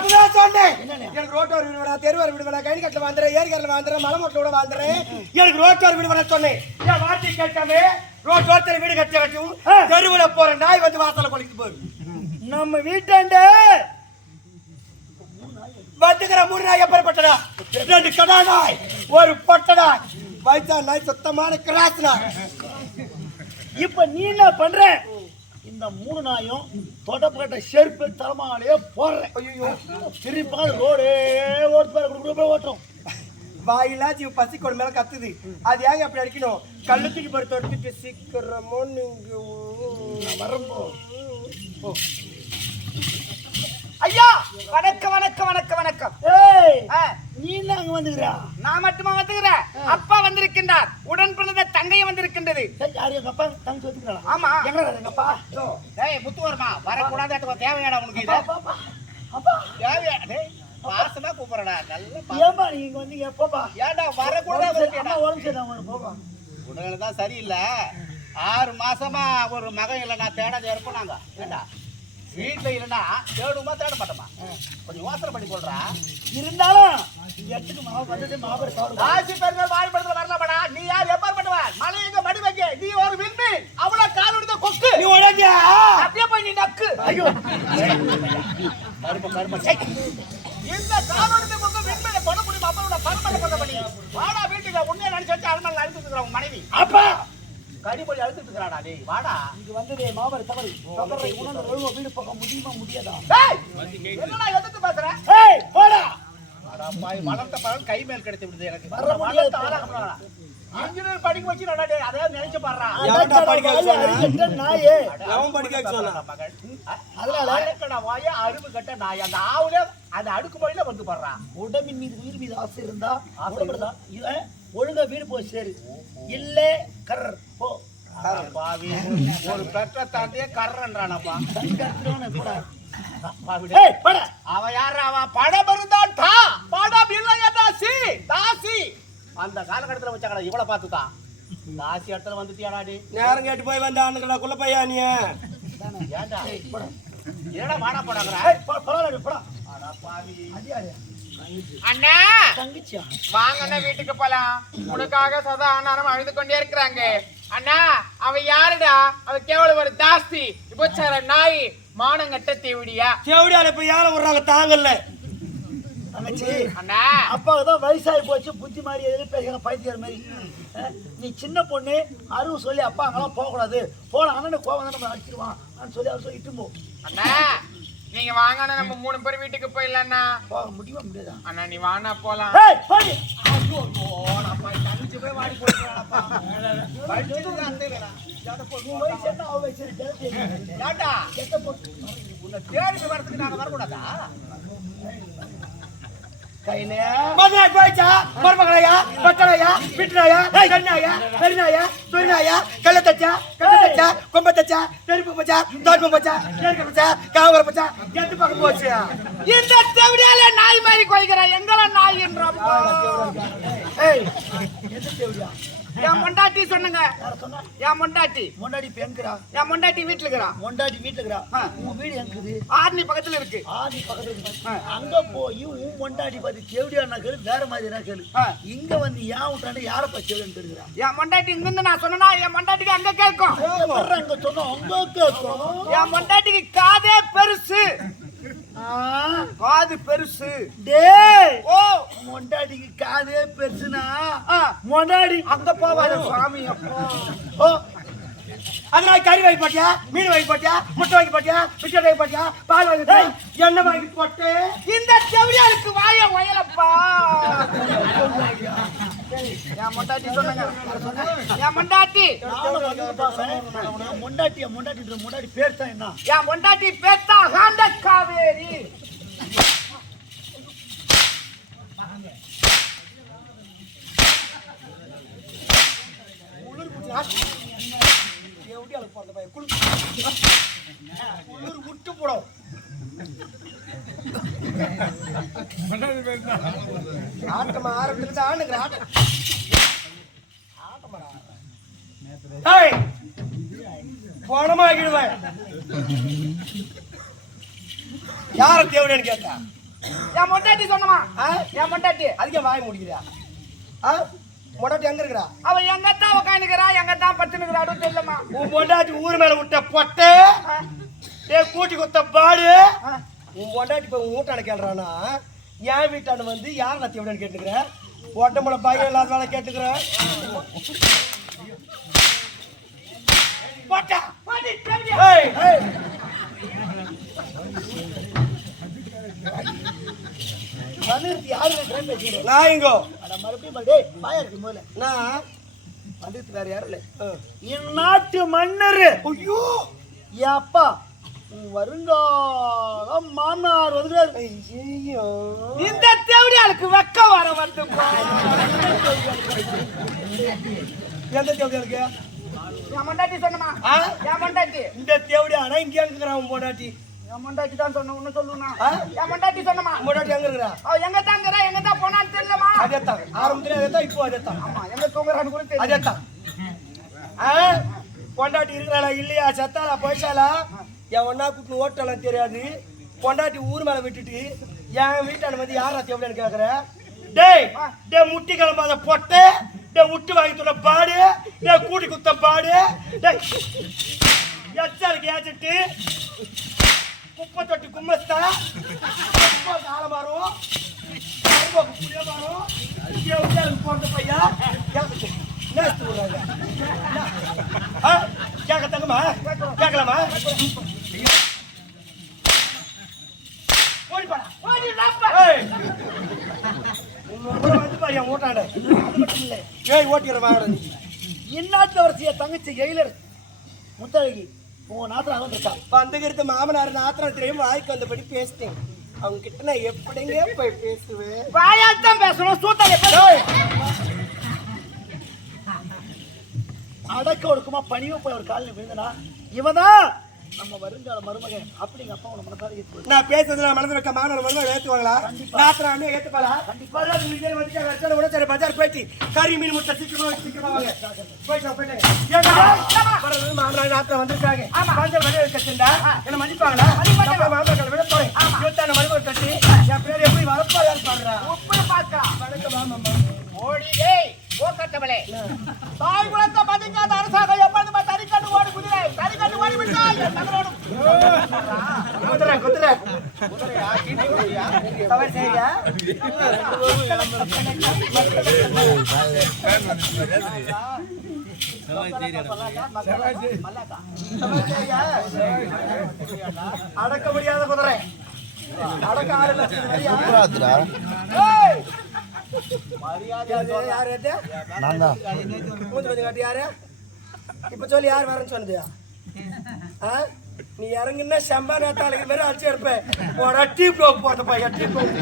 அப்பதான் சொன்னேன் எனக்கு ரோட்டோர் வீடு வேணா, தெருவார் வீடு வேணா, கைடி கட்டில வாழ்ந்துறேன், ஏரிக்கரில் வாழ்ந்துறேன், மலைமொட்டை கூட வாழ்ந்துறேன், எனக்கு ரோட்டோர் வீடு வேணா சொன்னேன். என் வார்த்தை கேட்காம ரோட்டோரத்தில் வீடு கட்டி கட்டும் தெருவில் போற நாய் வந்து வாசல கொலிக்கு போகுது. நம்ம வீட்டாண்ட வந்துக்கிற 3 நாய் எப்பேற்பட்டடா? 2 கடா நாய், 1 பொட்டடா, வயசா நாய், சுத்தமான கிராஸ் நாய். இப்ப நீ என்ன பண்ற? இந்த 3 நாயும் தொடப்பட்ட செருப்பு தலைமாலையே போடுறேன். ஐயோ திருப்பா ரோடே ஓட்டும். வாயிலா ஜீவ பசிக்கோடு மேல கத்துது. அது ஏங்க அப்படி அடிக்கணும்? கள்ளத்துக்கு பொறுத்த வரைக்கும் சீக்கிரமோ நீங்க வரம்போ. ஐயா வணக்கம் வணக்கம் வணக்கம் வணக்கம். நீ அங்க வந்துக்கிறா? நான் மட்டுமா வந்துக்கிறேன்? அப்பா வந்திருக்கின்றார், உடன் பிறந்த தங்கையும் வந்திருக்கின்றது. அப்பா தங்கச்சி வந்துக்கிறாளா? ஆமா. எங்க அப்பா? ஏய் முத்துவர்மா, வரக்கூடாது, தேவையாடா உனக்கு? இது அப்பா தேவையா? பாசமா கூப்பிடுறடா. நல்ல ஏமா நீங்க வந்தீங்க? போப்பா. ஏன்டா வரக்கூடாது? உடனே தான் சரியில்லை. 6 மாசமா ஒரு மகன் இல்லை, நான் தேடாத இருப்போம். ஏண்டா வீட்டுல இல்லைன்னா தேடுமா தேட மாட்டோமா? கொஞ்சம் யோசனை பண்ணி சொல்றா. இருந்தாலும் இடத்துக்கு ராசி பெருங்கள் வாய்ப்படுத்த வரலாமாடா? நீ யார்? எப்ப பண்ணுவேன்? மலை எங்க மடி வைக்க? நீ ஒரு விண்மி, அவ்வளவு கால் விடுத கொக்கு. நீ உடனே அப்படியே போய் நீ நக்கு. ஐயோ இந்த கால் விடுத கொக்கு விண்மையை பண்ண முடியுமா? அப்பா பரமலை பண்ண பண்ணி வாடா வீட்டுக்கு. உண்மையை நினைச்சு வச்சு அருமல் அழுத்துட்டு இருக்கிற உங்க மனைவி அப்பா கடிபடி அழுத்துட்டு இருக்கிறாடா. டேய் வாடா, இங்க வந்ததே மாபர தவறு. தவறை உணர்ந்து ஒழுங்கா வீடு பக்கம் முடியாதா? என்னடா எதிர்த்து பேசுற? போடா. வளர்த்த பழம் கை மேல் கிடைத்து விடுது. எனக்கு வர முடியாது. இன்ஜினியர் படிக்க வச்சு அதையாவது நினைச்சு பாடுறா. நாயே அவன் படிக்க சொன்னா அதனால வாய அருவு கட்ட நாய். அந்த ஆவுல அந்த அடுக்குமொழியில வந்து பாடுறா. உடம்பின் மீது உயிர் மீது ஆசை இருந்தா ஒழுங்கா வீடு போய் சேரு. இல்ல கர் போ. பாவி ஒரு பெற்ற தாண்டியே கர்றன்றானப்பா. அவ யாரு? அவன் படம் இருந்தான். படம் இல்லையா தாசி? தாசி அந்த காலகட்டத்துல வச்சாக்கடா. இவளை பார்த்துதான் தாசி இடத்துல வந்துட்டியாடாடி. நேரம் கேட்டு போய் வந்த ஆண்டுக்குள்ள பையா நீ ஏண்டா ஏடா வாடா போடாங்கற? அண்ணா தங்கச்சியா வாங்கண்ணா வீட்டுக்கு போலாம். உனக்காக சதா அண்ணாரும் அழுது கொண்டே இருக்கிறாங்க. அண்ணா அவ யாருடா? அவ கேவலம் ஒரு தாஸ்தி விபச்சார நாய், மானங்கட்ட தேவடியா. தேவடியால இப்ப யார விடுறாங்க தாங்கல்ல தங்கச்சி. அண்ணா அப்பாவுக்கு தான் வயசாகி போச்சு, புத்தி மாதிரி எதிர்ப்பு பேசுகிற பைத்தியர் மாதிரி. நீ சின்ன பொண்ணு அறிவு சொல்லி அப்பா அங்கெல்லாம் போகக்கூடாது, போன அண்ணனுக்கு கோவம் தான் நம்ம அடிச்சிருவான் சொல்லி அவர் சொல்லிட்டு போ. அண்ணா நீங்க வாங்க, நம்ம 3 பேர் வீட்டுக்கு போயிடலாம்ண்ணா. போக முடியுமா? முடியாதா? அண்ணா நீ வாண்ணா போலாம். வரக்கூடாதா? மருமகளையா, பட்டளையா, பிட்டளையா, கண்ணாயா, பெருநாயா, பெருநாயா, கள்ளத்தச்சா, கள்ளத்தச்சா, கொம்பத்தச்சா, தெருப்பு பச்சா, தோற்பு பச்சா, நேர்க்க பச்சா, காவர பச்சா, எந்த பக்கம் போச்சு? இந்த தேவடியால நாய் மாதிரி கொய்கிற எங்கள நாய் என்றோம். என் மொண்டாட்டி சொன்னங்க. என் மொண்டாட்டி பெண்கிறா. என் மொண்டாட்டி வீட்டுல இருக்கிறா. மொண்டாட்டி வீட்டுல இருக்கிறா. உங்க வீடு எங்குது? ஆர்னி பக்கத்துல இருக்கு. ஆர்னி பக்கத்துல இருக்கு. அங்க போய் உன் மொண்டாட்டி பார்த்து தேவடியா கேளு, வேற மாதிரி கேளு. இங்க வந்து ஏன் விட்டாண்டு யாரப்பா கேளுன்னு கேட்கிறா. என் மொண்டாட்டி இங்க இருந்து நான் சொன்னா என் மொண்டாட்டிக்கு அங்க கேட்கும். அங்க சொன்னா அங்க கேட்கும். என் மொண்டாட்டிக்கு காதே பெருசு. காது பெருசு. டேய் ஓ மொண்டாடிக்கு காதே பெருசுனா மொண்டாடி அங்க போவாத சாமி. ஓ அதனால கறி வாங்கி போட்டியா, மீன் வாங்கி போட்டியா, முட்டை வாங்கி போட்டியா, பிஸ்கட் வாங்கி போட்டியா, பால் வாங்கி எண்ணெய் வாங்கி போட்டு இந்த செவிலியாருக்கு வாய வயலப்பா. என் மொண்டாட்டி சொன்னாங்க. என் மொண்டாட்டி மொண்டாட்டி மொண்டாட்டி பேர் தான் என்ன? என் மொண்டாட்டி பேர் தான் ஆண்ட காவேரி. விட்டு போடும். ஆட்டமா ஆரம்பிச்சு ஆண்டுங்கிற ஆட்டம். பணமாக்கிடுவேன். யார தேவடியான்னு கேட்டா என் மொட்டாட்டி சொன்னமா என் மொட்டாட்டி அதுக்கே வாய் முடிக்கிறா மொட்டாட்டி எங்க இருக்கிறா அவ எங்கத்தான் உட்காந்துக்கிறா எங்கத்தான் பத்துனுக்குறாடோ தெரியலமா உன் பொண்டாட்டி ஊர் மேல விட்ட பொட்டை கூட்டி கொத்த பாடு உன் பொண்டாட்டி இப்ப உன் வீட்டான கேள்றானா என் வீட்டான வந்து யார் நத்தி எப்படின்னு கேட்டுக்கிறேன் உடம்புல பயம் இல்லாத வேலை கேட்டுக்கிறேன் இந்நாட்டு மன்னர் ஐயோ என் அப்பா வருங்காலம் மாமனார் வருகிறார். இந்த தேவடியாளுக்கு வெக்க வர வந்து எந்த தேவடியாளுக்கு என் மண்டாட்டி சொன்னமா என் மண்டாட்டி இந்த தேவடியானா இங்க இருக்கிறான் உன் பொண்டாட்டி என் மண்டாட்டி தான் சொன்ன ஒண்ணு சொல்லுனா என் மண்டாட்டி சொன்னமா பொண்டாட்டி எங்க இருக்கிறா அவ எங்க தாங்கறா எங்க தான் போனான்னு தெரியலமா அதேதான் ஆரம்பத்துல அதேதான் இப்போ அதேதான் ஆமா எங்க தூங்குறான்னு கூட தெரியல அதேதான் பொண்டாட்டி இருக்கிறாளா இல்லையா செத்தாளா போயிச்சாலா என் ஒன்னா கூட்டு ஓட்டலாம் தெரியாது பொண்டாட்டி ஊர் மேல விட்டுட்டு என் வீட்டான வந்து யாரா தேவையானு கேக்குற டேய் டே முட்டி கிளம்பாத பொட்டை டே விட்டு வாங்கி துணை பாடு டே கூட்டி குத்த பாடு எச்சாருக்கு ஏச்சிட்டு குப்பை தொட்டி கும்மஸ்தா ஆலமரம் புளிய மரம் போன்ற பையா கேட்க தங்கம்மா கேட்கலாமா இந்நாட்டு வரிசைய தங்கச்சி எயிலர் முத்தழகி உங்க நாத்திரம் வந்திருக்கா வந்துகிறது மாமனார் நாத்திரம் தெரியும் வாய்க்கு வந்தபடி பேசிட்டேன் அவங்க கிட்ட நான் எப்படிங்க போய் பேசுவேன் வாயால் தான் பேசணும் சூத்தால அடக்க ஒடுக்கமா பணிவு போய் ஒரு காலில் விழுந்தனா இவதான் நம்ம வருங்கால மருமகன் அப்படிங்க அப்பா உன மனசார ஏற்றுக்கொள்ள நான் பேசுறதுல மனதில் இருக்க மாணவர் மருமகள் ஏற்றுவாங்களா நாத்திரம் ஏற்றுப்பாளா வந்து சரி பஜார் போயிட்டு கறி மீன் முட்டை சீக்கிரமா வாங்க போயிட்டு மாமனார் நாத்திரம் வந்திருக்காங்க மஞ்சள் மனிதர் கட்டிண்டா என்ன மதிப்பாங்களா மாமனார் விட போறேன் இருபத்தாண்டு மனிதர் கட்டி என் பேர் எப்படி வரப்பாளா பாடுறா உப்பு பாக்கா ஓடியே ஓ கட்டவளே தாய் குலத்தை மதிக்காத அரசாக எப்பொழுதுமே தறிக்கட்டு ஓடி குதிரை தறிக்கட்டு ஓடி விட்டால் என் மகனோடும் குதிரை தவறு செய்யா அடக்க முடியாத குதிரை அடக்க ஆறு இப்ப சொல்லி யார் வரேன்னு சொன்னது நீ இறங்குன்னா செம்பா நேத்தாளுக்கு பேரு அடிச்சு எடுப்பேன் டீ ப்ளோக் போறது பையன் டீ ப்ளோக்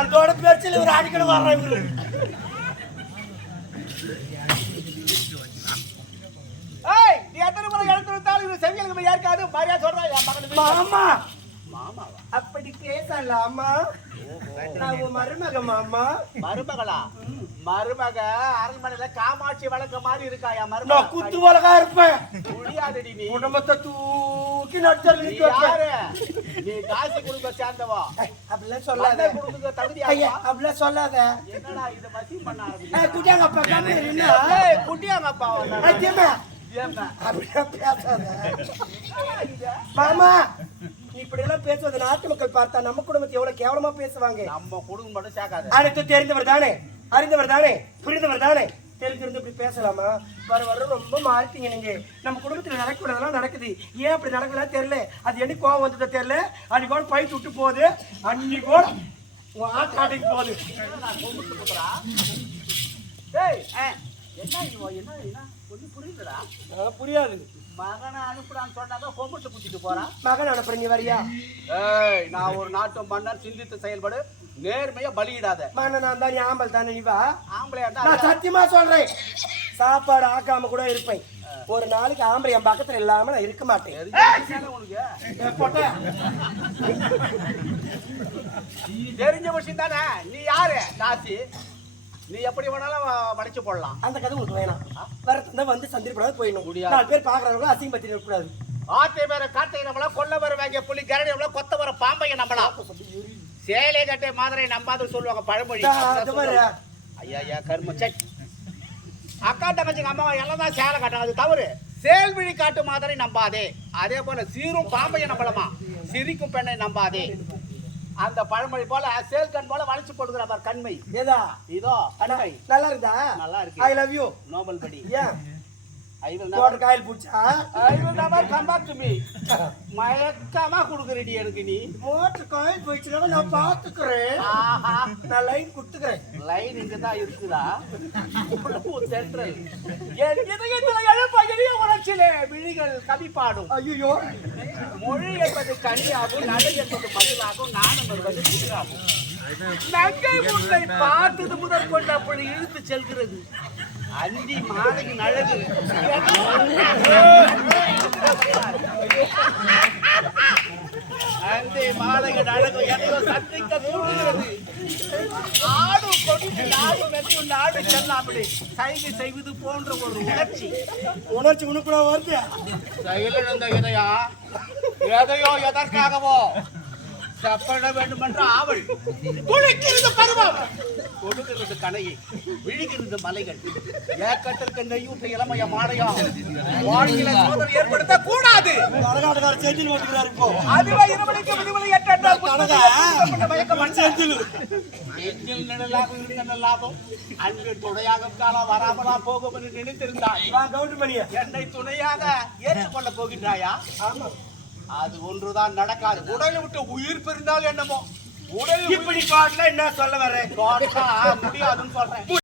அதோட பேச்சில் இவர் அடிக்கணும் வர்றேன் இவரு நீ எத்தனை முறை எடுத்து விட்டாலும் இவரு செவியலுக்கு யாருக்காது மரியாதை சொல்றா மாமா அப்படி பேசலாமா நான் மருமக மாமா மருமகளா மருமக அரண்மனையில காமாட்சி வழக்க மாதிரி இருக்கா என் மருமக நான் குத்து வழக்கா இருப்பேன் முடியாதடி நீ குடும்பத்தை தூக்கி நடுத்தல் யாரு நீ காசி குடும்ப சேர்ந்தவா அப்படிலாம் சொல்லாத குடும்ப தகுதி அப்படிலாம் சொல்லாத என்னடா இத மசி பண்ண குட்டியாங்க அப்பா கண்ணு குட்டியாங்க அப்பா அப்படிலாம் பேசாத மாமா இப்படி எல்லாம் பேசுவது நாட்டு மக்கள் பார்த்தா நம்ம குடும்பத்தை எவ்வளவு கேவலமா பேசுவாங்க நம்ம குடும்பம் மட்டும் சேர்க்காது அனைத்து தெரிந்தவர் தானே அறிந்தவர் தானே புரிந்தவர் தானே தெரிஞ்சிருந்து இப்படி பேசலாமா வர ரொம்ப மாறிட்டீங்க நீங்க நம்ம குடும்பத்துல நடக்கூடாதெல்லாம் நடக்குது ஏன் அப்படி நடக்கலாம் தெரியல அது என்னைக்கு கோவம் வந்ததோ தெரியல அன்னைக்கு கூட பயிற்சி விட்டு போகுது அன்னைக்கு கூட உன் ஆட்டாட்டிக்கு போகுது புரியாது மகனை அனுப்புறான்னு சொன்னாதான் கொம்புட்டு குத்திட்டு போறான் மகன் அனுப்புறீங்க வரியா நான் ஒரு நாட்டு மன்னர் சிந்தித்து செயல்படு நேர்மையா பலியிடாத மகன் நான் தான் ஆம்பல் தானே நீ வா ஆம்பளையா நான் சத்தியமா சொல்றேன் சாப்பாடு ஆக்காம கூட இருப்பேன் ஒரு நாளைக்கு ஆம்பளை என் பக்கத்துல இல்லாம நான் இருக்க மாட்டேன் தெரிஞ்ச விஷயம் தானே நீ யாரு காசி நீ எப்படி வேணாலும் மடிச்சு போடலாம் அந்த கதை உங்களுக்கு வேணாம் வரத்துல வந்து சந்திரப்படாது போயிடணும் 4 பேர் பாக்குறவங்க அசிங்கப்பத்தி இருக்கக்கூடாது ஆட்டை வேற காட்டை நம்பலாம், கொல்ல வர வேண்டிய புலி கரடி நம்பலாம், கொத்த வர பாம்பைய நம்பலாம். சேலை கட்டை மாதிரி நம்பாத சொல்லுவாங்க பழமொழி. ஐயா கருமச்சை. அக்கா தங்கச்சிங்க அம்மா எல்லாம் தான் சேலை காட்டும், அது தவறு. சேல்விழி காட்டு மாதிரி நம்பாதே. அதே போல சீரும் பாம்பைய நம்பலாமா, சிரிக்கும் பெண்ணை நம்பாதே. அந்த பழமொழி போல சேல் கண் போல வளைச்சு கொடுக்குற பார் கண்மை. ஏதா இதோ கண்மை நல்லா இருக்குதா? நல்லா இருக்கு. I love you. நோபல் படி. ஏன் I will தோட்ட coil பூச்சா? never come back to me. மயக்கமா குடுக்குறடி எனக்கு நீ. மோட்டர் காயில் போயிடுச்சுனா நான் பாத்துக்கிறேன். ஆஹா, நான் லைன் குடுத்துக்கிறேன். லைன் இங்க தான் இருக்குதா? சென்ட்ரல். என் இதயத்துல எழுப்பகிறிய உணர்ச்சிலே விழிகள் கவி பாடும். ஐயோ மொழி என்பது கனியாகும், நடை என்பது மகிழாகும், நாணம் என்பது புதிராகும். நங்கை உன்னை பார்த்தது முதல் கொண்டு அப்படி இழுத்து செல்கிறது. அந்தி மாலையின் அழகு அந்தி மாலையின் அழகு எதையோ சந்திக்க தூண்டுகிறது. ஆடு கொண்டு நாடு மென்று நாடு செல்லாமலே சைகை செய்வது போன்ற ஒரு உணர்ச்சி உனக்கு வருது. செயலிழந்த இதையா எதையோ எதற்காகவோ சாப்பிட வேண்டும் என்ற ஆவல். குளிக்கிறது பருவம், கொடுக்கிறது கனையை, விழிக்கிறது மலைகள். ஏக்கத்திற்கு நெய்யூட்ட இளமைய மாடையா வாழ்க்கையில சோதனை ஏற்படுத்த கூடாது. கரகாட்டக்கார செந்தில் ஓட்டுகிறார் இப்போ. அதுவே இருமணிக்கு விடுதலை ஏற்றால் நெஞ்சில் நிழலாக இருந்த லாபம் அன்று துணையாக காலம் வராமலா போகும் என்று நினைத்திருந்தாய். கவுண்ட் பண்ணிய என்னை துணையாக ஏற்றுக்கொள்ள போகின்றாயா? அது ஒன்றுதான் நடக்காது. உடலை விட்டு உயிர் பிரிந்தால் என்னமோ உடல் இப்படி பாடல என்ன சொல்ல வர்றேன் முடியாதுன்னு சொல்றேன்.